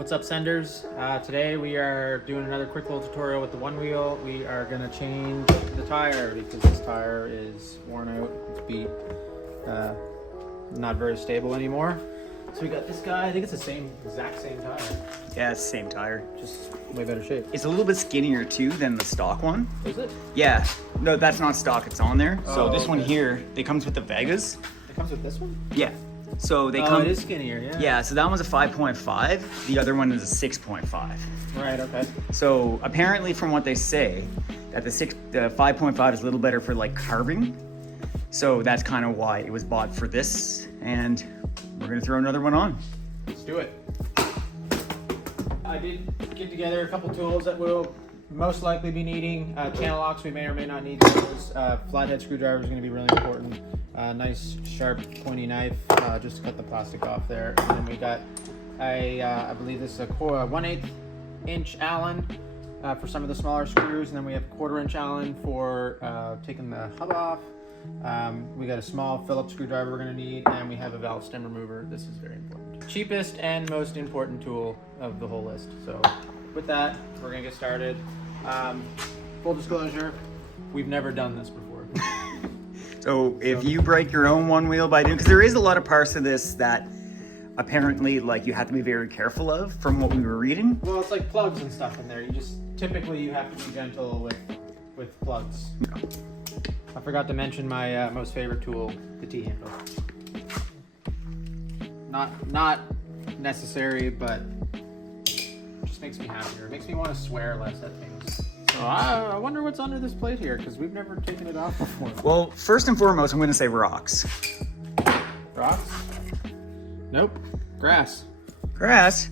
What's up, senders? Today we are doing another quick little tutorial with the one wheel. We are going to change the tire because this tire is worn out, it's beat, not very stable anymore. So we got this guy, I think it's the exact same tire, Yeah, it's the same tire. just way better shape. It's a little bit skinnier too than the stock one. Is it? Yeah, no, that's not stock, it's on there. So Oh, this one okay. here, it comes with the Vegas. It comes with this one? Yeah, so they Oh, come. it is skinnier, yeah. Yeah, so that one's a 5.5. The other one is a 6.5. Right, okay. So apparently, from what they say, that the 5.5 is a little better for like carving. So that's kind of why it was bought for this, and we're gonna throw another one on. Let's do it. I did get together a couple tools that we'll most likely be needing. Channel locks, we may or may not need those. Flathead screwdriver is going to be really important. Nice sharp pointy knife just to cut the plastic off there. And then we got I believe this is a 1/8 inch Allen for some of the smaller screws, and then we have a 1/4 inch Allen for taking the hub off. We got a small Phillips screwdriver we're going to need, and we have a valve stem remover. This is very important. Cheapest and most important tool of the whole list. So with that, we're going to get started. Full disclosure, we've never done this before. So if you break your own one wheel by doing, because there is a lot of parts of this that apparently like you have to be very careful of from what we were reading. Well, it's like plugs and stuff in there. Typically you have to be gentle with plugs. I forgot to mention my most favorite tool, the T-handle. Not necessary, but just makes me happier. It makes me want to swear less at things. So I wonder what's under this plate here, because we've never taken it off before. Well, first and foremost, I'm going to say rocks. Rocks? Nope. Grass. Grass.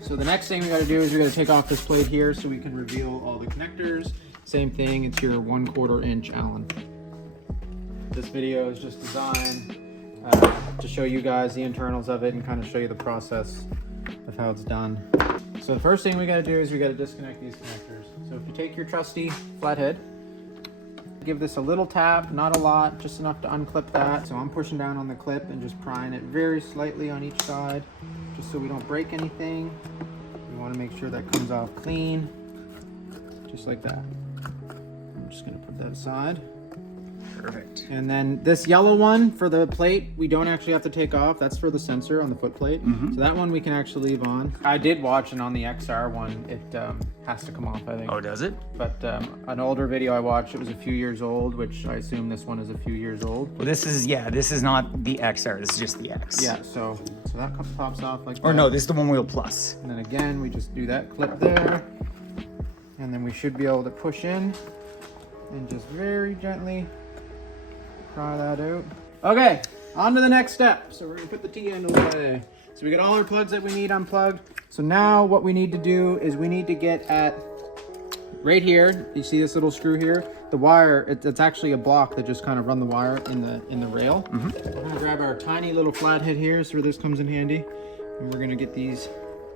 So the next thing we got to do is we got to take off this plate here so we can reveal all the connectors. Same thing, it's your 1/4 inch Allen. This video is just designed to show you guys the internals of it and kind of show you the process of how it's done. So the first thing we got to do is we got to disconnect these connectors. So if you take your trusty flathead, give this a little tap, not a lot, just enough to unclip that. So I'm pushing down on the clip and just prying it very slightly on each side, just so we don't break anything. We want to make sure that comes off clean, just like that. I'm just gonna put that aside. Perfect. And then this yellow one for the plate, we don't actually have to take off. That's for the sensor on the foot plate. So that one we can actually leave on. I did watch, and on the XR one, it has to come off, I think. Oh, does it? But an older video I watched, it was a few years old, which I assume this one is a few years old. Well, this is not the XR. This is just the X. Yeah, so that pops off like that. Or no, this is the One Wheel Plus. And then again, we just do that clip there. And then we should be able to push in and just very gently pry that out. Okay, on to the next step. So we're gonna put the T-handle away. So we got all our plugs that we need unplugged. So now what we need to do is we need to get at right here. You see this little screw here? The wire, it's actually a block that just kind of run the wire in the rail. We're gonna grab our tiny little flathead here, so this comes in handy. And we're gonna get these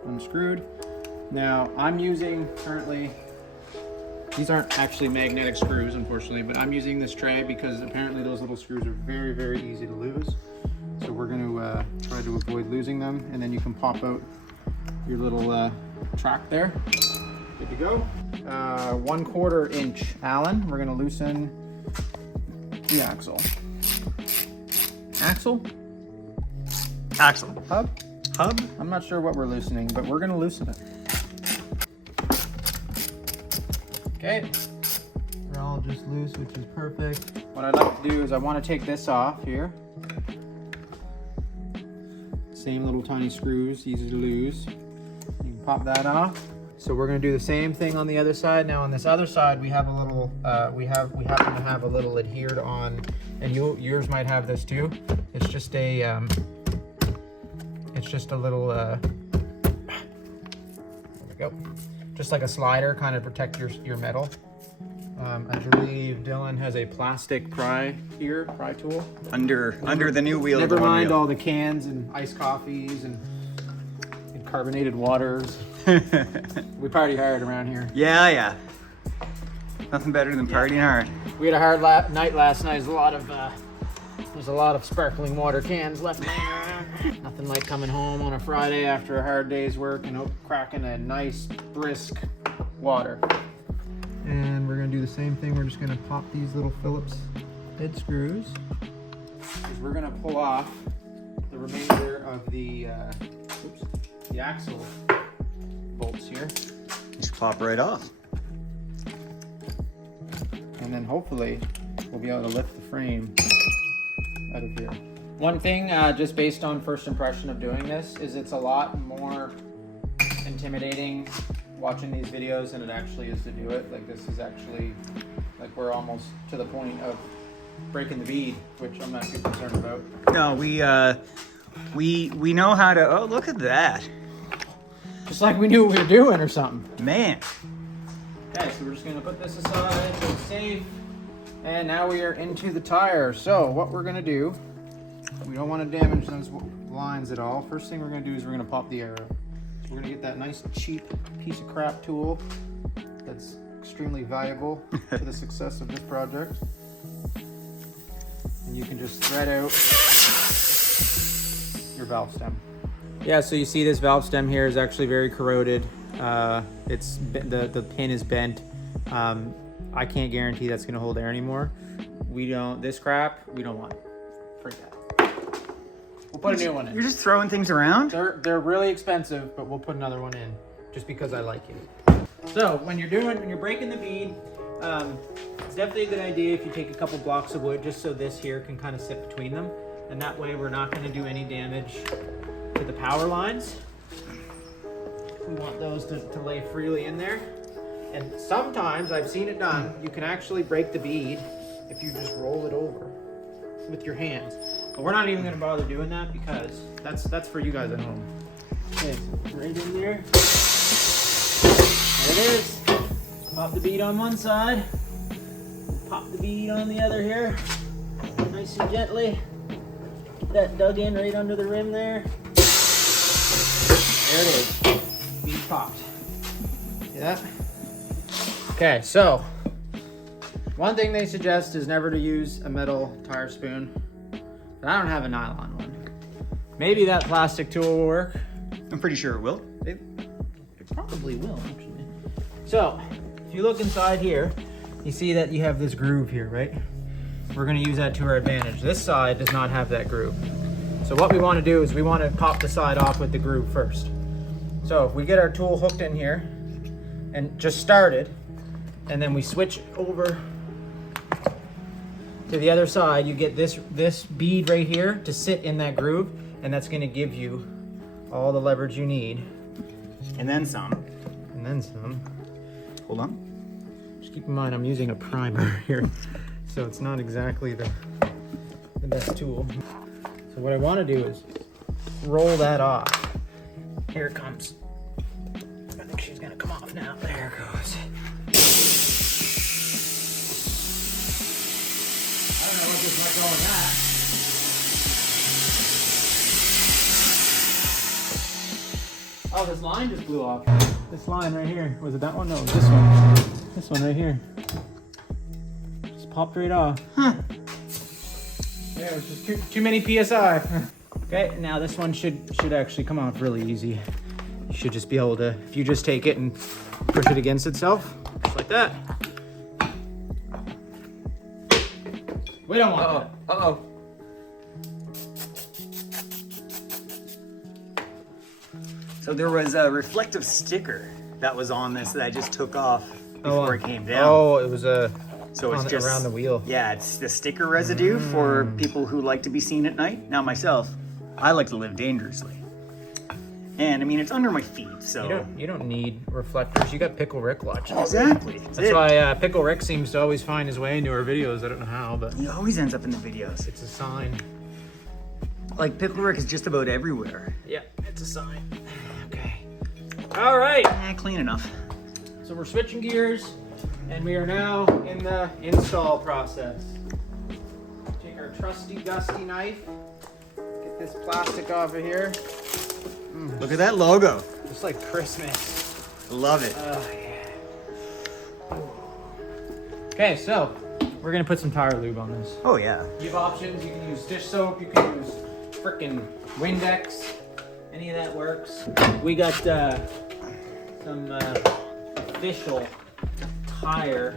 unscrewed. Now I'm using currently, these aren't actually magnetic screws, unfortunately, but I'm using this tray because apparently those little screws are very, very easy to lose. So we're going to try to avoid losing them, and then you can pop out your little track there. Good to go. 1/4 inch Allen. We're going to loosen the axle. Axle? Axle. Hub? Hub? I'm not sure what we're loosening, but we're going to loosen it. Okay, they're all just loose, which is perfect. What I'd like to do is I want to take this off here. Same little tiny screws, easy to lose. You can pop that off. So we're going to do the same thing on the other side. Now on this other side, we have a little, we happen to have a little adhered on, and yours might have this too. It's just a little. There we go. Just like a slider, kind of protect your metal. I believe Dylan has a plastic pry tool. Under the new wheel. Never of the One mind Wheel. all the cans and iced coffees and carbonated waters. We party hard around here. Yeah. Nothing better than partying hard. We had a hard night last night. There's a lot of There's a lot of sparkling water cans left laying around. Nothing like coming home on a Friday after a hard day's work and cracking a nice, brisk water. And we're gonna do the same thing. We're just gonna pop these little Phillips head screws. Because we're gonna pull off the remainder of the axle bolts here. Just pop right off. And then hopefully we'll be able to lift the frame out of here. One thing, just based on first impression of doing this, is it's a lot more intimidating watching these videos than it actually is to do it. Like, this is actually, like, we're almost to the point of breaking the bead, which I'm not too concerned about. No, we know how to. Oh, look at that, Just like we knew what we were doing or something. man. Okay, so we're just gonna put this aside, so it's safe. And now we are into the tire. So what we're gonna do, we don't want to damage those lines at all. First thing we're gonna do is we're gonna pop the arrow. So we're gonna get that nice cheap piece of crap tool that's extremely valuable to the success of this project. And you can just thread out your valve stem. Yeah, so you see this valve stem here is actually very corroded. It's the pin is bent. I can't guarantee that's gonna hold air anymore. This crap, we don't want it. Freak that. We'll put a new one in. You're just throwing things around? They're really expensive, but we'll put another one in just because I like it. So when you're breaking the bead, it's definitely a good idea if you take a couple blocks of wood just so this here can kind of sit between them. And that way we're not gonna do any damage to the power lines. We want those to lay freely in there. And sometimes, I've seen it done, you can actually break the bead if you just roll it over with your hands. But we're not even gonna bother doing that because that's for you guys at home. Okay, so right in there. There it is. Pop the bead on one side. Pop the bead on the other here. Nice and gently. Get that dug in right under the rim there. There it is. Bead popped. See that? Okay, so one thing they suggest is never to use a metal tire spoon. But I don't have a nylon one. Maybe that plastic tool will work. I'm pretty sure it will. It probably will, actually. So, if you look inside here, you see that you have this groove here, right? We're gonna use that to our advantage. This side does not have that groove. So what we wanna do is we wanna pop the side off with the groove first. So if we get our tool hooked in here and just started, and then we switch over to the other side, you get this bead right here to sit in that groove, and that's gonna give you all the leverage you need. And then some. And then some. Hold on. Just keep in mind, I'm using a primer here, so it's not exactly the best tool. So what I wanna do is roll that off. Here it comes. I think she's gonna come off now. There it goes. I don't know what just let go of that. Oh, this line just blew off. This line right here. Was it that one? No, it was this one. This one right here. Just popped right off. Huh. Yeah, it was just too many PSI. Okay, now this one should actually come off really easy. You should just be able to, if you just take it and push it against itself, just like that. We don't want that. Uh-oh. So there was a reflective sticker that was on this that I just took off before it came down. Oh, it was So it's just around the wheel. Yeah, it's the sticker residue for people who like to be seen at night. Now myself, I like to live dangerously. And I mean, it's under my feet, so. You don't need reflectors. You got Pickle Rick watching. Exactly. That's why Pickle Rick seems to always find his way into our videos. I don't know how, but He always ends up in the videos. it's a sign. Like, Pickle Rick is just about everywhere. Yeah, it's a sign. Okay. All right. Clean enough. So we're switching gears, and we are now in the install process. Take our trusty dusty knife, get this plastic off of here. Look at that logo. Just like Christmas. Love it. Oh yeah. Okay, so We're gonna put some tire lube on this. Oh yeah. You have options. You can use dish soap. You can use frickin' Windex. Any of that works. We got some official tire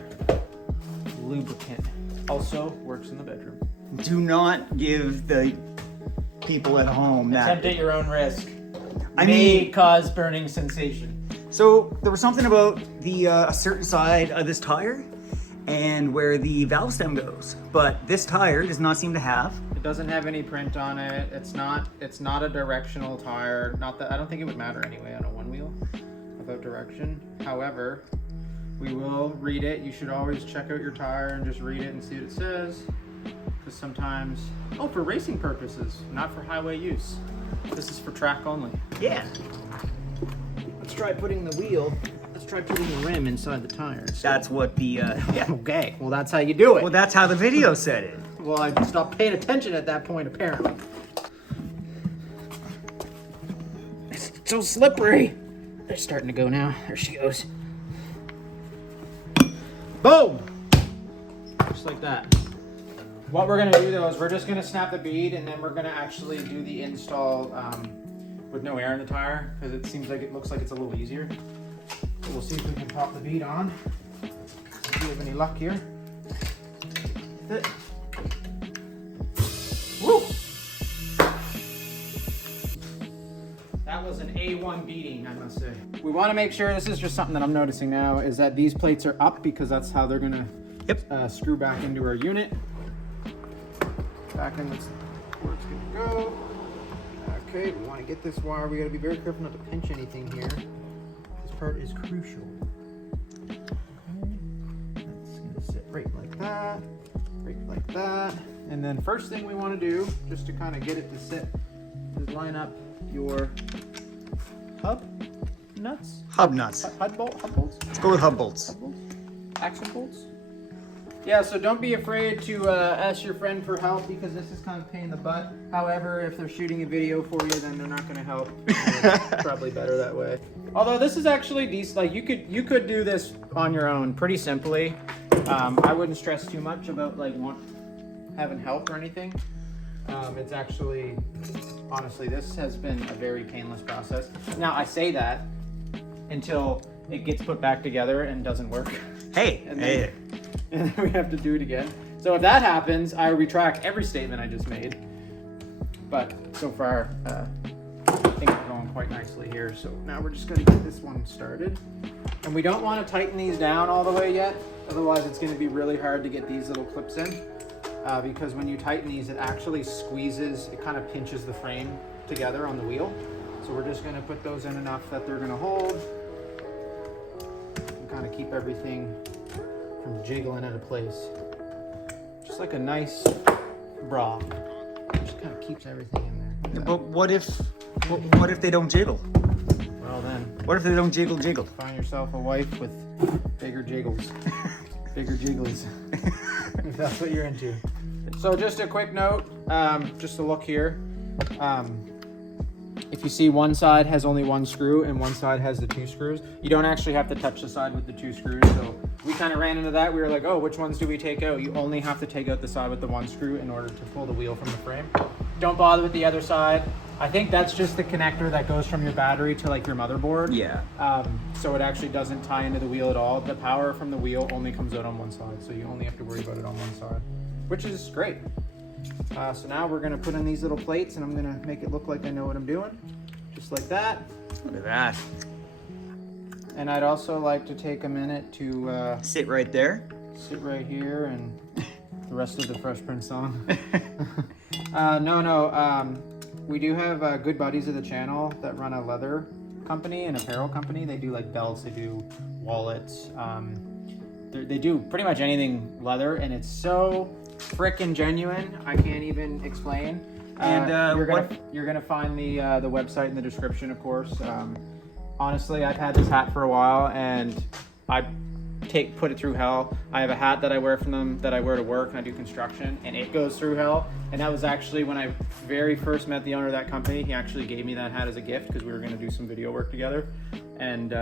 lubricant. Also works in the bedroom. Do not give the people at home that. Attempt at your own risk. I May mean, cause burning sensation. so there was something about the a certain side of this tire and where the valve stem goes, but this tire does not seem to have. It doesn't have any print on it. It's not a directional tire. Not that I don't think it would matter anyway on a one wheel about direction. However, we will read it. You should always check out your tire and just read it and see what it says. Because sometimes, for racing purposes, not for highway use. This is for track only. Yeah. Let's try putting the rim inside the tire. That's what the yeah. Okay, well that's how you do it. Well, that's how the video said it. Well, I stopped paying attention at that point, apparently. It's so slippery. They're starting to go now. There she goes. Boom! Just like that. What we're gonna do though is we're just gonna snap the bead and then we're gonna actually do the install with no air in the tire because it looks like it's a little easier. So we'll see if we can pop the bead on. See if we have any luck here. With it. Woo! That was an A1 beating, I must say. We want to make sure, this is just something that I'm noticing now, is that these plates are up because that's how they're gonna screw back into our unit. Back in this, where it's gonna go. Okay, we want to get this wire. We gotta be very careful not to pinch anything here. This part is crucial. Okay, that's gonna sit right like that, right like that. And then first thing we want to do, just to kind of get it to sit, is line up your hub nuts. Hub nuts. Hub bolts. Let's go with hub bolts. Hub bolts? Axle bolts. Yeah, so don't be afraid to ask your friend for help because this is kind of a pain in the butt. However, if they're shooting a video for you, then they're not going to help. It's probably better that way. Although this is actually decent. Like you could do this on your own pretty simply. I wouldn't stress too much about like having help or anything. It's actually, honestly, this has been a very painless process. Now I say that until it gets put back together and doesn't work. Hey, And then we have to do it again. So if that happens, I retract every statement I just made. But so far, things are going quite nicely here. So now we're just going to get this one started. And we don't want to tighten these down all the way yet. Otherwise, it's going to be really hard to get these little clips in. Because when you tighten these, it actually squeezes, it kind of pinches the frame together on the wheel. So we're just going to put those in enough that they're going to hold. And kind of keep everything from jiggling into place. Just like a nice bra. Just kind of keeps everything in there. but what if they don't jiggle? Well then, What if they don't jiggle? find yourself a wife with bigger jiggles. Bigger jigglies. If that's what you're into. So just a quick note, just to look here. If you see one side has only one screw and one side has the two screws, you don't actually have to touch the side with the two screws. So we kind of ran into that. We were like, oh, which ones do we take out? You only have to take out the side with the one screw in order to pull the wheel from the frame. Don't bother with the other side. I think that's just the connector that goes from your battery to like your motherboard. Yeah. So it actually doesn't tie into the wheel at all. The power from the wheel only comes out on one side. So you only have to worry about it on one side, which is great. So now we're gonna put in these little plates and I'm gonna make it look like I know what I'm doing. Just like that. Look at that. And I'd also like to take a minute to Sit right there. sit right here and the rest of the Fresh Prince song. We do have good buddies of the channel that run a leather company, an apparel company. They do like belts, they do wallets. They do pretty much anything leather, and it's so frickin' genuine. I can't even explain. And you're gonna find the website in the description, of course. Honestly, I've had this hat for a while, and I put it through hell. I have a hat that I wear from them that I wear to work, and I do construction, and it goes through hell. And that was actually when I very first met the owner of that company. He actually gave me that hat as a gift because we were gonna do some video work together. And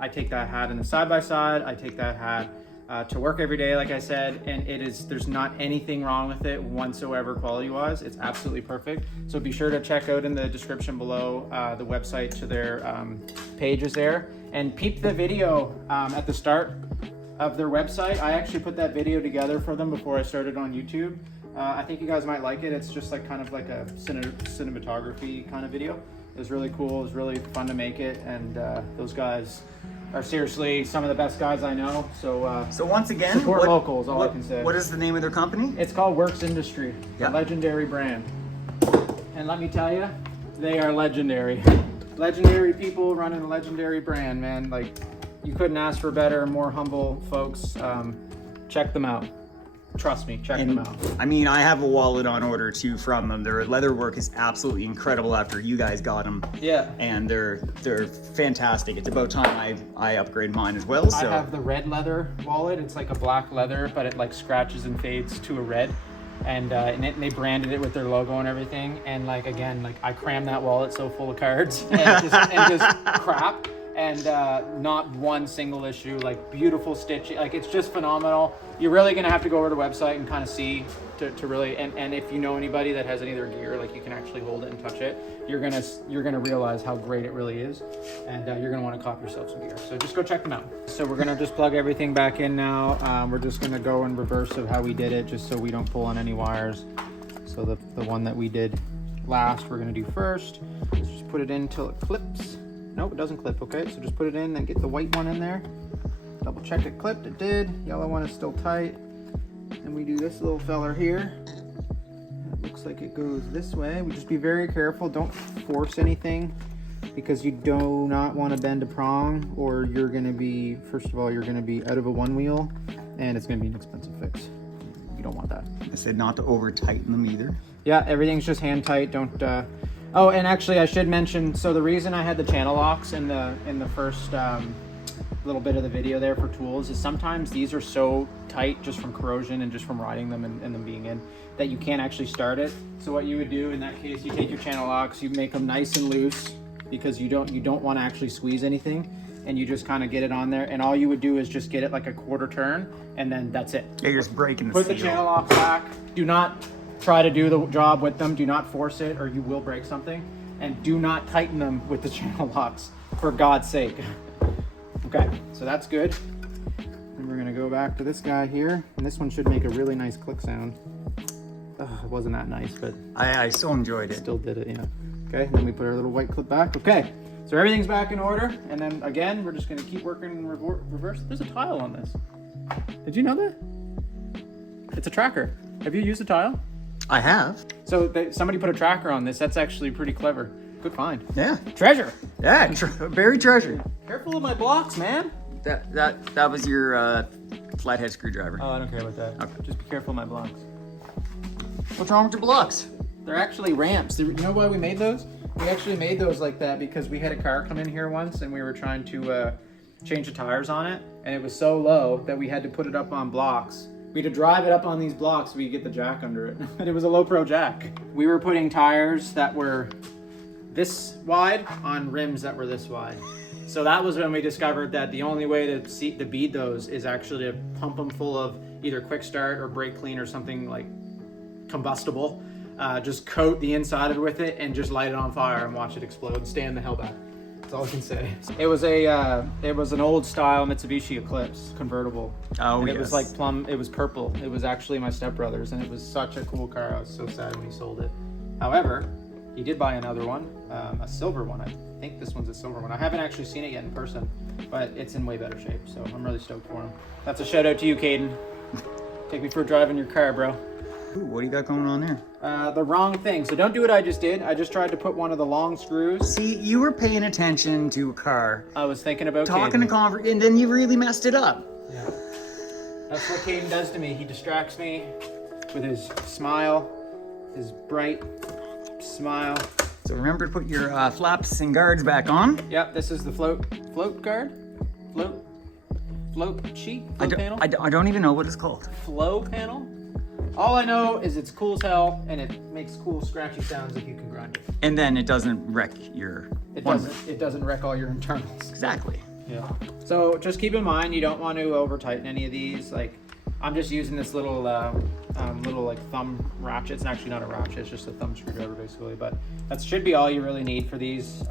I take that hat in the side by side. I take that hat to work every day, like I said, and there's not anything wrong with it whatsoever quality-wise. It's absolutely perfect. So be sure to check out in the description below the website to their pages there, and peep the video at the start of their website. I actually put that video together for them before I started on YouTube. I think you guys might like it. It's just like kind of like a cinematography kind of video. It was really cool. It was really fun to make it, and those guys are seriously some of the best guys I know. So So once again, support local is all I can say. What is the name of their company? It's called Works Industry, Yeah. a legendary brand. And let me tell you, they are legendary. Legendary people running a legendary brand, man. Like, you couldn't ask for better, more humble folks. Check them out. Trust me, check them out. I mean, I have a wallet on order too from them. Their leather work is absolutely incredible after you guys got them. Yeah. And they're fantastic. It's about time I upgrade mine as well. So I have the red leather wallet. It's like a black leather, but it like scratches and fades to a red. And they branded it with their logo and everything. And like, again, like I crammed that wallet so full of cards and just crap. And not one single issue, like beautiful stitching. Like, it's just phenomenal. You're really gonna have to go over to the website and kind of see to really, and if you know anybody that has any of their gear, like you can actually hold it and touch it, you're gonna realize how great it really is, and you're gonna want to cop yourself some gear. So just go check them out. So we're gonna just plug everything back in now. We're just gonna go in reverse of how we did it, just so we don't pull on any wires. So the one that we did last, we're gonna do first. Let's just put it in till it clips. Nope, it doesn't clip. Okay, so just put it in and get the white one in there. Double check it clipped. It did. Yellow one is still tight. And we do this little feller here. It looks like it goes this way. We just be very careful. Don't force anything, because you do not want to bend a prong, or you're going to be, first of all, you're going to be out of a one wheel, and it's going to be an expensive fix. You don't want that. I said not to over tighten them either. Yeah, everything's just hand tight. Don't oh, and actually I should mention, so the reason I had the channel locks in the first little bit of the video there for tools is sometimes these are so tight just from corrosion and just from riding them and them being in, that you can't actually start it. So what you would do in that case, you take your channel locks, you make them nice and loose, because you don't want to actually squeeze anything, and you just kind of get it on there, and all you would do is just get it like a quarter turn, and then that's it. Yeah, you're just breaking the Put seal. the channel locks back. Do not try to do the job with them. Do not force it, or you will break something. And do not tighten them with the channel locks, for God's sake. Okay, so that's good. And we're gonna go back to this guy here, and this one should make a really nice click sound. Ugh, it wasn't that nice, but I so enjoyed it. still did it, yeah. Okay, then we put our little white clip back. Okay, so everything's back in order, and then again, we're just gonna keep working in reverse. There's a tile on this. Did you know that? It's a tracker. Have you used a tile? I have. So somebody put a tracker on this. That's actually pretty clever. Good find. Yeah. Treasure. Yeah. Very treasured. Careful of my blocks, man. That was your flathead screwdriver. Oh, I don't care about that. Okay. Just be careful of my blocks. What's wrong with your blocks? They're actually ramps. You know why we made those? We actually made those like that because we had a car come in here once, and we were trying to change the tires on it, and it was so low that we had to put it up on blocks. We had to drive it up on these blocks so we could get the jack under it. And it was a low pro jack. We were putting tires that were this wide on rims that were this wide. So that was when we discovered that the only way to bead those is actually to pump them full of either quick start or brake clean or something like combustible. Just coat the inside of it with it and just light it on fire and watch it explode and stand the hell back. That's all I can say. It was an old style Mitsubishi Eclipse convertible. Oh, and yes. It was like plum. It was purple. It was actually my stepbrother's, and it was such a cool car. I was so sad when he sold it. However, he did buy another one, a silver one. I think this one's a silver one. I haven't actually seen it yet in person, but it's in way better shape. So I'm really stoked for him. That's a shout out to you, Caden. Take me for a drive in your car, bro. Ooh, what do you got going on there? The wrong thing. So don't do what I just did. I just tried to put one of the long screws. See, you were paying attention to a car, I was thinking about talking Caden. to and then you really messed it up. Yeah. That's what Caden does to me. He distracts me with his smile, his bright smile. So remember to put your flaps and guards back on. Yep, this is the float guard, float sheet, float panel, I don't even know what it's called. flow panel. All I know is it's cool as hell, and it makes cool scratchy sounds if you can grind it. And then it doesn't wreck your. It doesn't wreck all your internals. Exactly. Yeah. So just keep in mind, you don't want to over tighten any of these. Like, I'm just using this little like thumb ratchet. It's actually not a ratchet, it's just a thumb screwdriver basically, but that should be all you really need for these.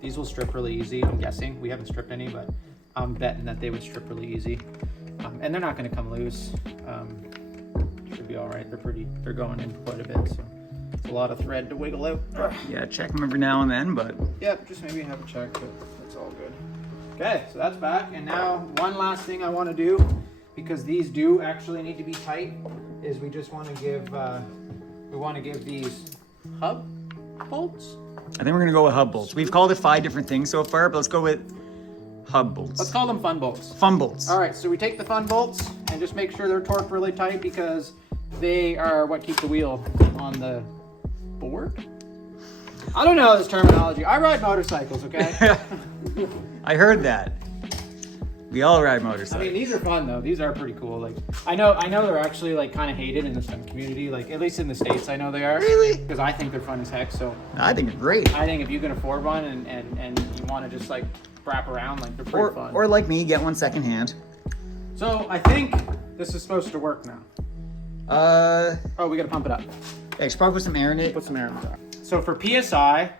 These will strip really easy, I'm guessing. We haven't stripped any, but I'm betting that they would strip really easy. And they're not gonna come loose. Should be all right. They're going in quite a bit, so it's a lot of thread to wiggle out. Yeah, check them every now and then, but Yep, just maybe have a check, but that's all good. Okay, so that's back, and now one last thing I want to do, because these do actually need to be tight, is we just want to give these hub bolts. I think we're gonna go with hub bolts. We've called it 5 different things so far, but let's go with hub bolts. Let's call them fun bolts. Fun bolts. All right, so we take the fun bolts and just make sure they're torqued really tight, because they are what keep the wheel on the board. I don't know this terminology. I ride motorcycles, okay? I heard that. We all ride motorcycles. I mean, these are fun though. These are pretty cool. Like, I know they're actually like kind of hated in the stunt community. Like, at least in the States, I know they are. Really? Because I think they're fun as heck. So I think it's great. I think if you can afford one and you want to just like wrap around, like they're pretty fun. Or like me, get one secondhand. So I think this is supposed to work now. Oh, we gotta pump it up. Hey, should probably put some air in it. Put some air in there. So for PSI,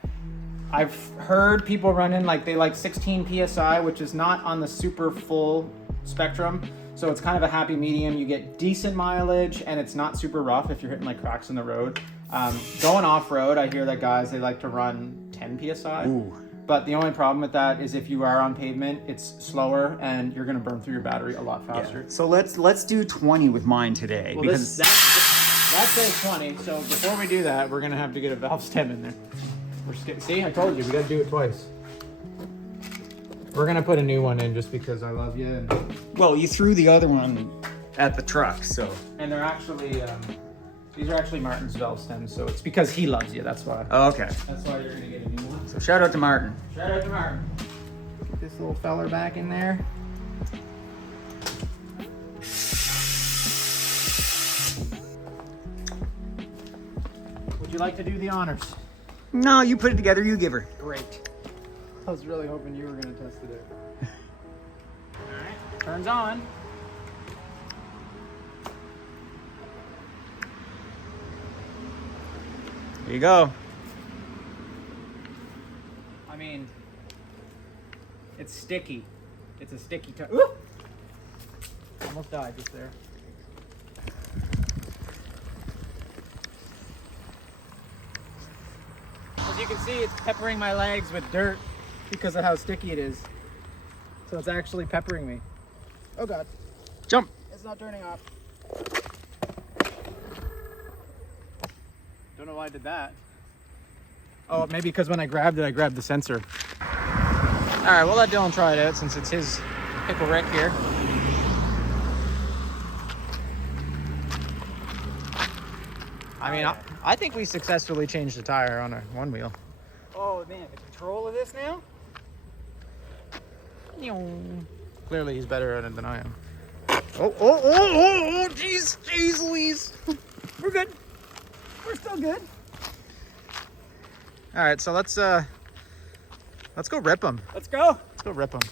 I've heard people running like they like 16 PSI, which is not on the super full spectrum. So it's kind of a happy medium. You get decent mileage and it's not super rough if you're hitting like cracks in the road. Going off-road, I hear that guys, they like to run 10 PSI. Ooh. But the only problem with that is if you are on pavement, it's slower and you're gonna burn through your battery a lot faster. Yeah. So let's do 20 with mine today. Well, because that says 20, so before we do that, we're gonna have to get a valve stem in there. See, I told you, we gotta do it twice. We're gonna put a new one in just because I love you. And well, you threw the other one at the truck, so. they're actually, these are actually Martin's valve stems, so it's because he loves you, that's why. Oh, okay. That's why you're gonna get a new one. So shout out to Martin. Shout out to Martin. Get this little feller back in there. Would you like to do the honors? No, you put it together, you give her. Great. I was really hoping you were gonna test it out. Alright, turns on. There you go. I mean, it's sticky. It's a sticky touch. Ooh! Almost died just there. As you can see, it's peppering my legs with dirt because of how sticky it is. So it's actually peppering me. Oh God. Jump. It's not turning off. Don't know why I did that. Oh, maybe because when I grabbed it, I grabbed the sensor. All right, we'll let Dylan try it out since it's his pickle Rick here. I mean, I think we successfully changed the tire on one wheel. Oh man, the control of this now? Clearly he's better at it than I am. Oh, jeez Louise. We're good. We're still good. All right, so let's go rip them. Let's go rip them.